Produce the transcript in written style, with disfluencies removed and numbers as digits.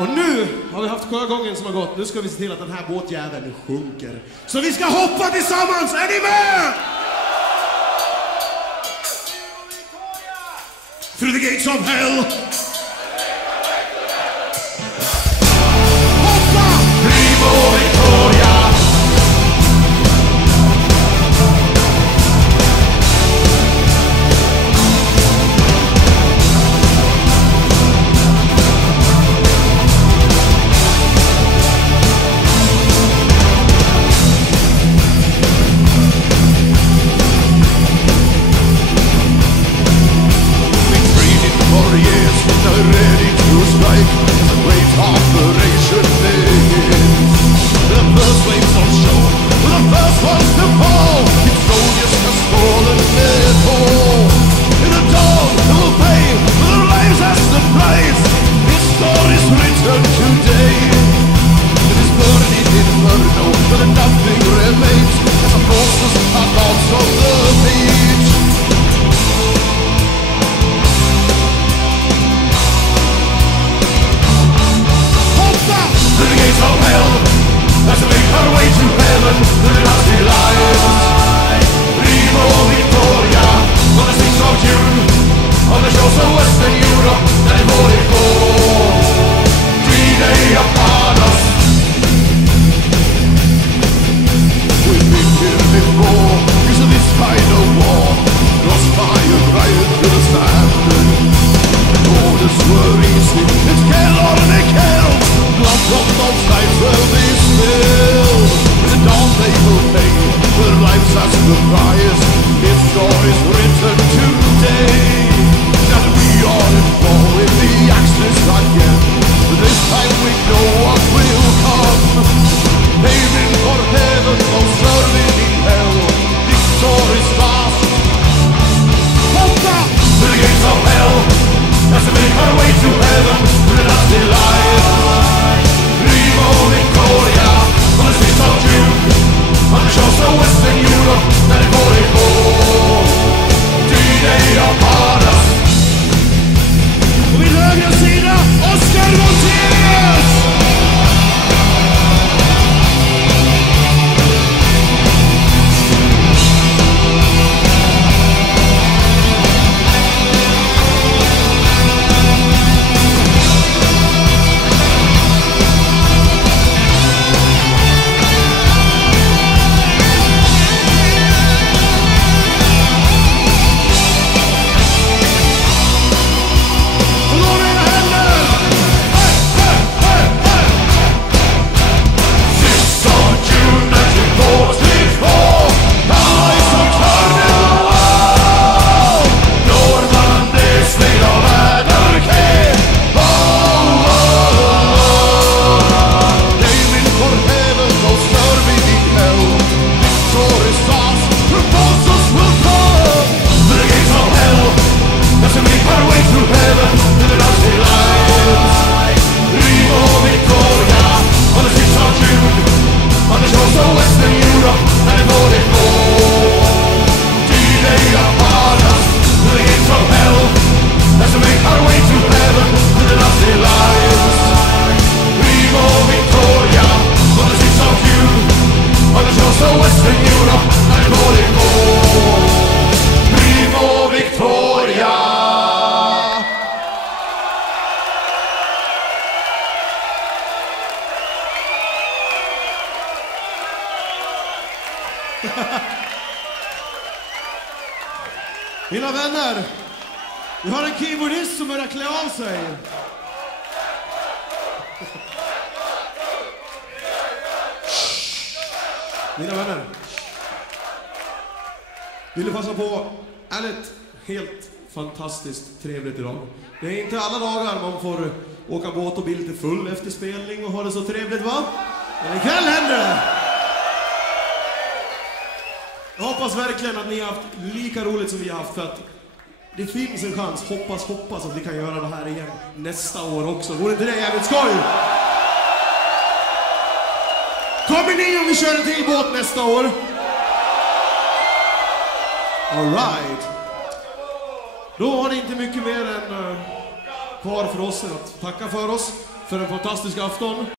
Och nu har vi haft sjögången som har gått. Nu ska vi se till att den här båtjäveln sjunker. Så vi ska hoppa tillsammans. Är ni med? Through the gates of hell. Hoppa! Primo Victoria. Ready to strike as a great operation begins. The first waves on shore were the first ones to fall. Its soldiers have stolen their toll. In the dawn they will pay for their lives as the price. This story's written today. It is burning inferno, but nothing remains as the forces are out from the beach. To the gates of hell, let's make our way to heaven, to the nasty lions. Primo Victoria, on the 6th of June, on the shores of Western Europe, 1944, D-Day upon us. We've been here before, is this kind of war, crossfire right to the standard. Orders were easy, it's kill or they kill. Blood from both sides will be spilled. In the dawn they will pay their lives as the price. Its story's written today. That we are involved with the axis again. This time we know what will come. Aiming for heaven, no serving in hell. Victory's fast. To the gates of hell, let's make our way to heaven, to the nasty light. Primo Victoria, on the 6th of June, on the shores of Western Europe, 1944, D-Day upon us. På min högra sida, Oscar Montes! Mina vänner, vi har en keyboardist som börjar klä av sig. Mina vänner, vill du passa på ärligt helt fantastiskt trevligt idag. Det är inte alla dagar man får åka båt och bli lite full efter spelning och ha det så trevligt, va? Men ikväll händer det! Jag hoppas verkligen att ni har haft lika roligt som vi har haft, för att det finns en chans, hoppas att vi kan göra det här igen nästa år också. Vore inte det jävligt skoj? Kommer ni om vi kör en till båt nästa år? All right. Då har ni inte mycket mer än kvar för oss än att tacka för oss. för en fantastisk afton.